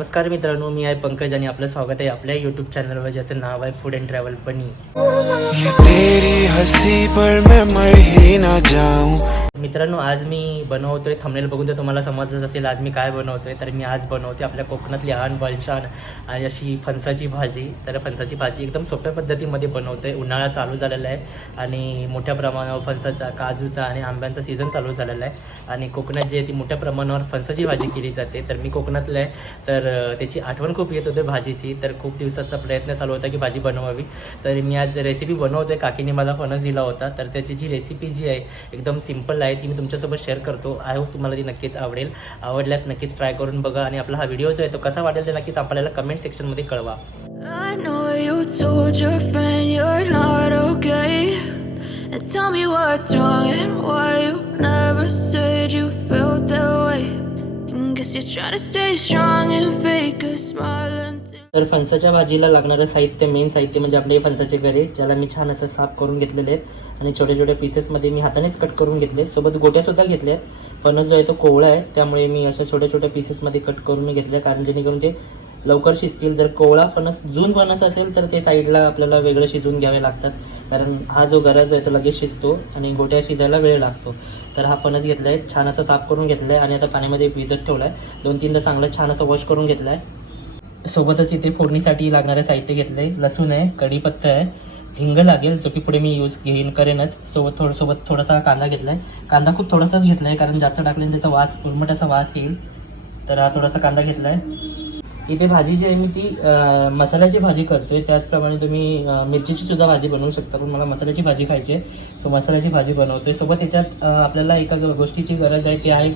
नमस्कार मित्रांनो मी आहे पंकज आणि आपलं स्वागत आहे आपल्या यूट्यूब चॅनलवर ज्याचं नाव आहे फूड अँड ट्रॅव्हल बनी ये तेरी हंसी पर मैं मर ही ना जाऊं। मित्रांनो आज मी बनवतोय थंबनेल बघून तर तुम्हाला समजलंच असेल आज मी काय बनवतोय तर मी आज बनवते आपल्या कोकणातली आण बलछान आणि अशी फणसाची भाजी. तर फणसाची भाजी एकदम सोप्या पद्धतीमध्ये बनवतोय. उन्हाळा चालू झालेला आहे आणि मोठ्या प्रमाणावर फणसाचा काजूचा आणि आंब्यांचा सीझन चालू झालेला आहे. आणि कोकणात जी आहे ती मोठ्या प्रमाणावर फणसाची भाजी केली जाते. तर मी कोकणातलं आहे. तर त्याची आठवण खूप येत होते भाजीची. तर खूप दिवसाचा प्रयत्न चालू होता की भाजी बनवावी. तर मी आज रेसिपी बनवतोय. काकीने मला फणस दिला होता. तर त्याची जी रेसिपी जी आहे एकदम सिंपल आहे. ती मी तुमच्यासोबत शेअर करतो. आय होप तुम्हाला ती नक्कीच आवडेल. आवडल्यास नक्कीच ट्राय करून बघा आणि आपला हा व्हिडिओ जो आहे तो कसा वाटेल ते नक्कीच आपल्याला कमेंट सेक्शनमध्ये कळवा. And tell me what's wrong and why you never said you felt that way. तर फणसाच्या भाजीला लागणारं साहित्य मेन साहित्य म्हणजे आपले फणसाचे गरे ज्याला मी छान असं साफ करून घेतलेले आहेत. आणि छोट्या छोट्या पीसेसमध्ये मी हातानेच कट करून घेतले सोबत गोट्यासुद्धा घेतल्या आहेत. फणस जो आहे तो कोवळा आहे. त्यामुळे मी अशा छोट्या छोट्या पीसेसमध्ये कट करून मी घेतले कारण जेणेकरून ते लवकर शिजतील. जर कोवळा फणस जून फणस असेल तर ते साईडला आपल्याला वेगळं शिजवून घ्यावे लागतात. कारण हा जो गरा जो आहे तो लगेच शिजतो आणि गोट्या शिजायला वेळ लागतो. तर हा फणस घेतला आहे छान असा साफ करून घेतला आहे आणि आता पाण्यामध्ये भिजत ठेवला आहे दोन तीनदा चांगलं छान असं वॉश करून घेतला आहे सोबतच इथे फोडणीसाठी लागणारे साहित्य घेतले लसूण आहे कढीपत्ता आहे हिंग लागेल जो की पुढे मी यूज घेईन करेनच. सोबत थोडं सोबत थोडासा कांदा घेतलाय. कांदा खूप थोडासाच घेतलाय कारण जास्त टाकल्याने त्याचा वास उर्मट असा वास येईल. तर हा थोडासा कांदा घेतलाय. इथे भाजी जी आहे मी ती मसाल्याची भाजी करतोय. त्याचप्रमाणे तुम्ही मिरचीची सुद्धा भाजी बनवू शकता पण मला मसाल्याची भाजी खायची आहे. सो मसाल्याची भाजी बनवतोय. सोबत याच्यात आपल्याला एका गोष्टीची गरज आहे ती आहे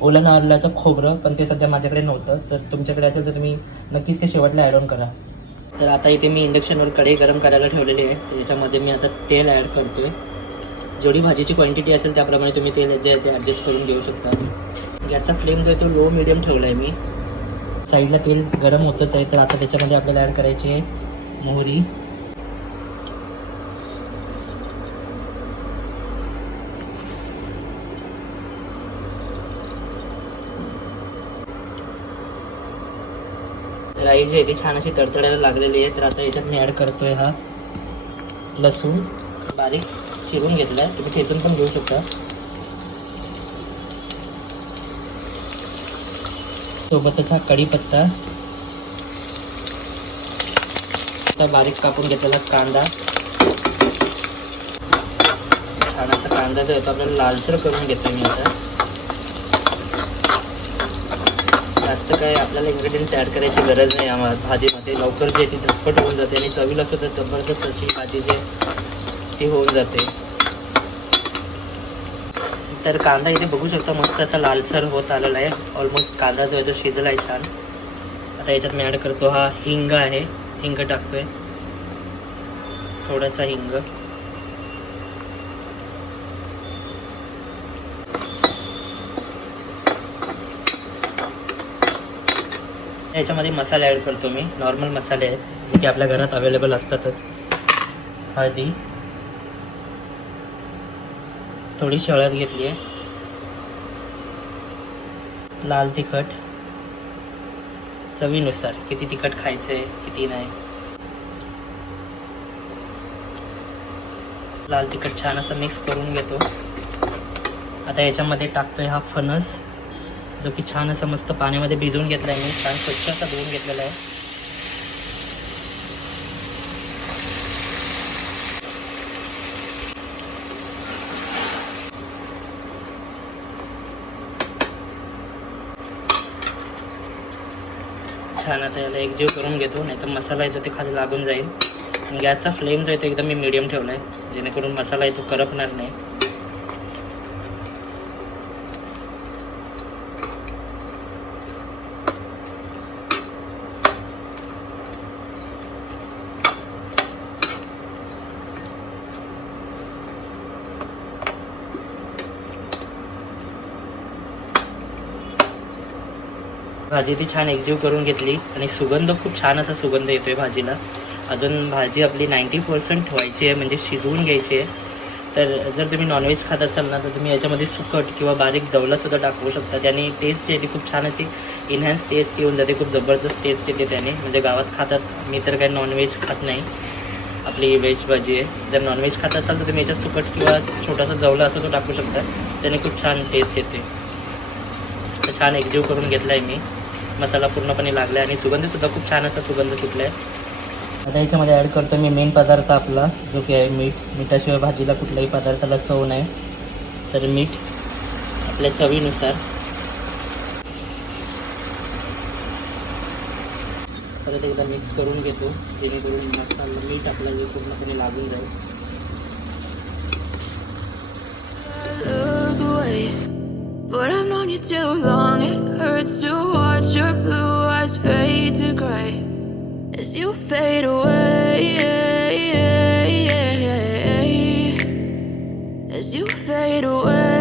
ओला नारळाचं खोबरं पण ते सध्या माझ्याकडे नव्हतं. तर तुमच्याकडे असेल तर तुम्ही नक्कीच ते शेवटला ॲड ऑन करा. तर आता इथे मी इंडक्शनवर कढई गरम करायला ठेवलेली आहे. त्याच्यामध्ये मी आता तेल ॲड करतोय. जेवढी भाजीची क्वांटिटी असेल त्याप्रमाणे तुम्ही तेल जे आहे ते ॲडजस्ट करून घेऊ शकता. गॅसचा फ्लेम जो आहे तो लो मिडियम ठेवला आहे मी. साईडला तेल गरम होतच आहे तर आता त्याच्यामध्ये आपल्याला ॲड करायची आहे मोहरी. राई जी आहे ती छान अशी तडतडायला लागलेली आहे तर आता याच्यात मी ॲड करतोय हा लसूण. बारीक चिरून घेतला आहे तुम्ही ठेचून पण घेऊ शकता. सोबतच हा कढीपत्ता आता बारीक कापून घेतलेला कांदा. छान असा कांदा जो येतो आपल्याला लालसर करून घेतो मी आता. जास्त काय आपल्याला इन्ग्रेडियंट तयार करायची गरज नाही. आम्हाला भाजीमध्ये लवकर जे ती झटपट होऊन जाते आणि चवीला सुद्धा जबरदस्त अशी भाजी जे ती होऊन जाते. तर कांदा इथे बघू शकता मस्त असा लालसर होत आलेला आहे. ऑलमोस्ट कांदा जो आहे तो शिजला आहे छान. आता याच्यात मी ॲड करतो हा हिंग आहे. हिंग टाकतोय. थोडासा हिंग. याच्यामध्ये मसाले ॲड करतो मी. नॉर्मल मसाले आहेत. की आपल्या घरात अवेलेबल असतातच. हळदी. थोडीशी हळद घेतली आहे. लाल तिखट. चवीनुसार किती तिखट खायचं आहे किती नाही. लाल तिखट छान असं मिक्स करून घेतो. आता याच्यामध्ये टाकतोय हा फणस जो की छान असं मस्त पाण्यामध्ये भिजवून घेतला आहे मी. छान स्वच्छ असा धुवून घेतलेला आहे. छान आता याला एकजीव करून घेतो नाही तर मसाला आहे तो ते खाली लागून जाईल. गॅसचा फ्लेम जो आहे तो एकदम मी मिडियम ठेवला आहे जेणेकरून मसाला आहे तो करपणार नाही. भाजी ती छान एकजीव करून घेतली. आणि सुगंध खूप छान असा सुगंध येतोय भाजीला. अजून भाजी आपली नाईंटी पर्सेंट ठेवायची आहे म्हणजे शिजवून घ्यायची आहे. तर जर तुम्ही नॉनव्हेज खात असाल ना तर तुम्ही याच्यामध्ये सुकट किंवा बारीक जवला सुद्धा टाकू शकता. त्याने टेस्ट जी आहे ती खूप छान अशी इन्हॅन्स टेस्ट येऊन जाते खूप जबरदस्त टेस्ट येते त्याने. म्हणजे गावात खातात. मी तर काही नॉनव्हेज खात नाही. आपली व्हेज भाजी आहे. जर नॉनव्हेज खात असाल तर तुम्ही याच्यात सुकट किंवा छोटासा जवला असं तो टाकू शकता. त्याने खूप छान टेस्ट येते. तर छान एकजीव करून घेतला आहे मी. मसाला पूर्णपणे लागला आहे आणि सुगंधसुद्धा खूप छान असा सुगंध सुटला आहे आता याच्यामध्ये ॲड करतो मी मेन पदार्थ आपला जो की आहे मीठ. मिठाशिवाय भाजीला कुठल्याही पदार्थाला चव नाही. तर मीठ आपल्या चवीनुसार. परत एकदा मिक्स करून घेतो जेणेकरून मसाला मीठ आपला जे पूर्णपणे लागून जाईल. But I've known you too long, it hurts to watch your blue eyes fade to gray as you fade away. As you fade away.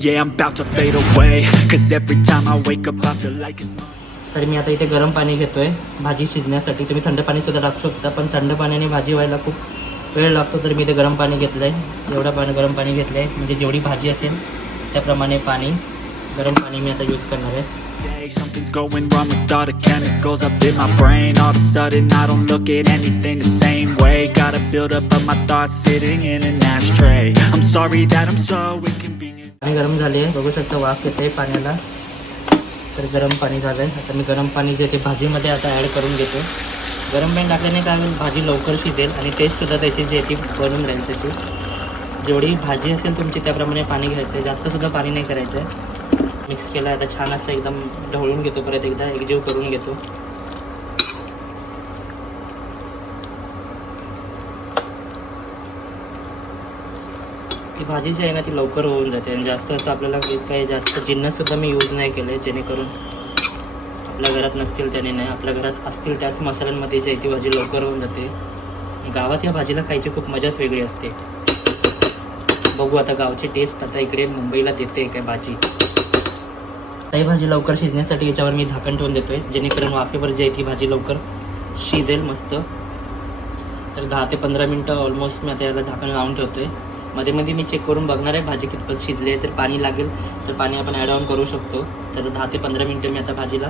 Yeah, I'm about to fade away. Cause every time I wake up, I feel like it's. तर मी आता इथे गरम पाणी घेतोय भाजी शिजण्यासाठी तुम्ही थंड पाणी सुद्धा टाकू शकता पण थंड पाण्याने भाजी व्हायला खूप वेळ लागतो तर मी गरम पाणी घेतलंय एवढं पाणी गरम पाणी घेतलंय म्हणजे जेवढी भाजी असेल त्याप्रमाणे पाणी गरम पाणी मी आता यूज़ करणार आहे something's going wrong with all the chemicals up in my brain. All of a sudden, I don't look at anything the same way. Gotta build up of my thoughts sitting in an ashtray. I'm sorry that I'm so inconvenient. पाणी गरम झाले बघू शकता वाफ येते पाण्याला तर गरम पाणी झालंय आता मी गरम पाणी जे ते भाजीमध्ये आता ॲड करून घेतो गरम पाणी टाकल्याने काय होईल? भाजी लवकर शिजेल आणि टेस्टसुद्धा त्याची जी आहे ती बनून राहील त्याची जेवढी भाजी असेल तुमची त्याप्रमाणे पाणी घ्यायचं आहे. जास्तसुद्धा पाणी नाही करायचं आहे. मिक्स केलं आता छान असं एकदम ढवळून घेतो परत एकदा एकजीव करून घेतो. ती भाजी जी आहे ना ती लवकर होऊन जाते आणि जास्त असं आपल्याला काही जास्त जिन्नससुद्धा मी यूज नाही केलं आहे जेणेकरून आपल्या घरात नसतील त्याने नाही आपल्या घरात असतील त्याच मसाल्यांमध्ये जी ती भाजी लवकर होऊन जाते. गावात या भाजीला खायची खूप मजाच वेगळी असते. बघू आता गावची टेस्ट आता इकडे मुंबईला देते काय भाजी. ही भाजी लवकर शिजण्यासाठी याच्यावर मी झाकण ठेवून देतोय जेणेकरून वाफेवर जे आहे ती भाजी लवकर शिजेल मस्त. तर दहा ते पंधरा मिनटं ऑलमोस्ट मी आता याला झाकण लावून ठेवतोय. मध्ये मध्ये मी चेक करून बघणार आहे भाजी कितपत शिजली आहे. जर पाणी लागेल तर पाणी आपण ॲड ऑन करू शकतो. तर दहा ते पंधरा मिनटं मी आता भाजीला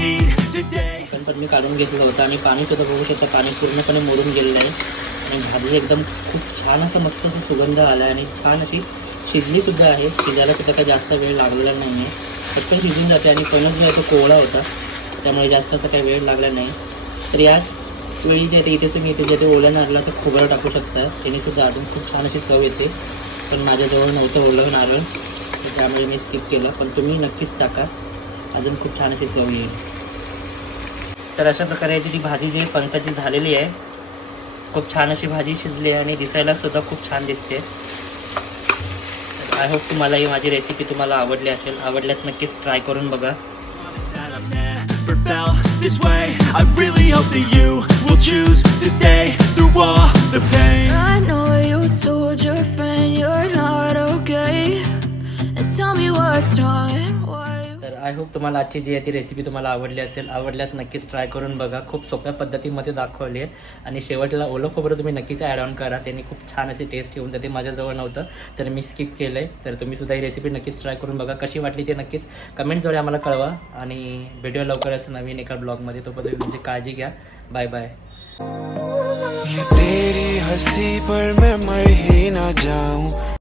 काढून घेतलं होतं आणि पाणी सुद्धा बघू शकता पाणी पूर्णपणे मोडून गेलेलं आहे. आणि भाजी एकदम खूप छान असं मस्त असं सुगंध आला आहे आणि छान अशी शिजली सुद्धा आहे. शिजायला सुद्धा काही जास्त वेळ लागलेला नाही आहे फक्त शिजून जाते आणि पणच जो आहे तो कोवळा होता. त्यामुळे जास्त असा काही वेळ लागला नाही. तर याच वेळी जे आहे इथे तुम्ही इथे जे ते ओलं नारळाचं खोबरं टाकू शकता. त्यानेसुद्धा अजून खूप छान अशी चव येते. पण माझ्याजवळ नव्हतं ओलं नारळ. त्यामुळे मी स्किप केलं. पण तुम्ही नक्कीच टाका. अजून खूप छान अशी चव येईल. तर अशा प्रकारे याची जी भाजी जी आहे झालेली आहे खूप छान अशी भाजी शिजली आहे आणि दिसायला सुद्धा खूप छान दिसते आय होप तुम्हाला ही माझी रेसिपी तुम्हाला आवडली असेल आवडल्यास नक्कीच ट्राय करून बघा this way. I really hope that you will choose I hope तुम्हाला आजची जी आहे ती रेसिपी तुम्हाला आवडली असेल आवडल्यास नक्कीच ट्राय करून बघा. खूप सोप्या पद्धतीमध्ये दाखवली आहे. आणि शेवटला ओलं खोबरं तुम्ही नक्कीच ॲड ऑन करा. त्याने खूप छान अशी टेस्ट येऊन जाते. माझ्याजवळ नव्हतं तर मी स्किप केलं आहे तर तुम्ही सुद्धा ही रेसिपी नक्कीच ट्राय करून बघा. कशी वाटली ते नक्कीच कमेंट्सद्वारे आम्हाला कळवा. आणि व्हिडिओ लवकरच नवीन एका ब्लॉगमध्ये तोपर्यंत म्हणजे काळजी घ्या. बाय बाय तेरी हसी पर मैं मर ही ना जाऊं।